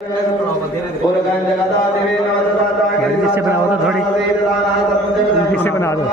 जिससे बना होता थोड़ी जिससे बना दो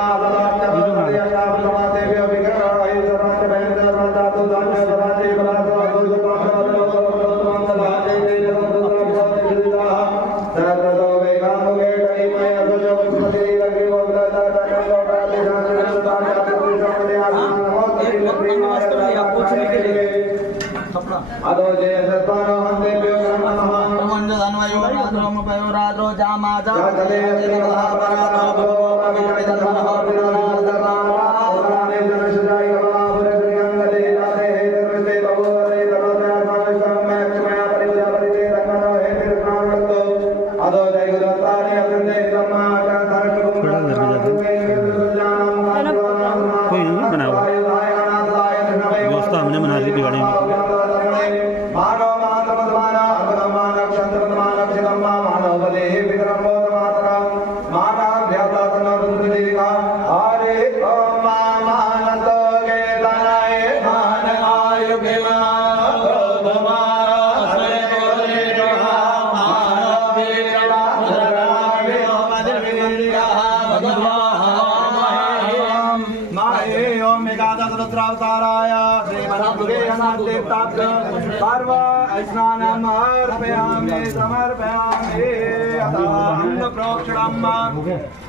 अदो जय सत्तानो हंते प्यो नमः मंजो धनवयो रात्रोम पयो रात्रो जामाजा जले जलहा परातो अविजय धनहा विनाश दत्तावा ओराने जनसुजाय महापुर प्रियंगते जाते हे धर्मते भगवते धर्मते आत्मविश्वासमय क्षमया परिजा परिते रखनो हे निर्माणतो अदो जय गुरुतानि अग्रते ब्रह्मा आचार्य कोई नहीं बना हुआ व्यवस्था हमने बना ली बिगाड़ी समर्पयामि प्रोक्षणम्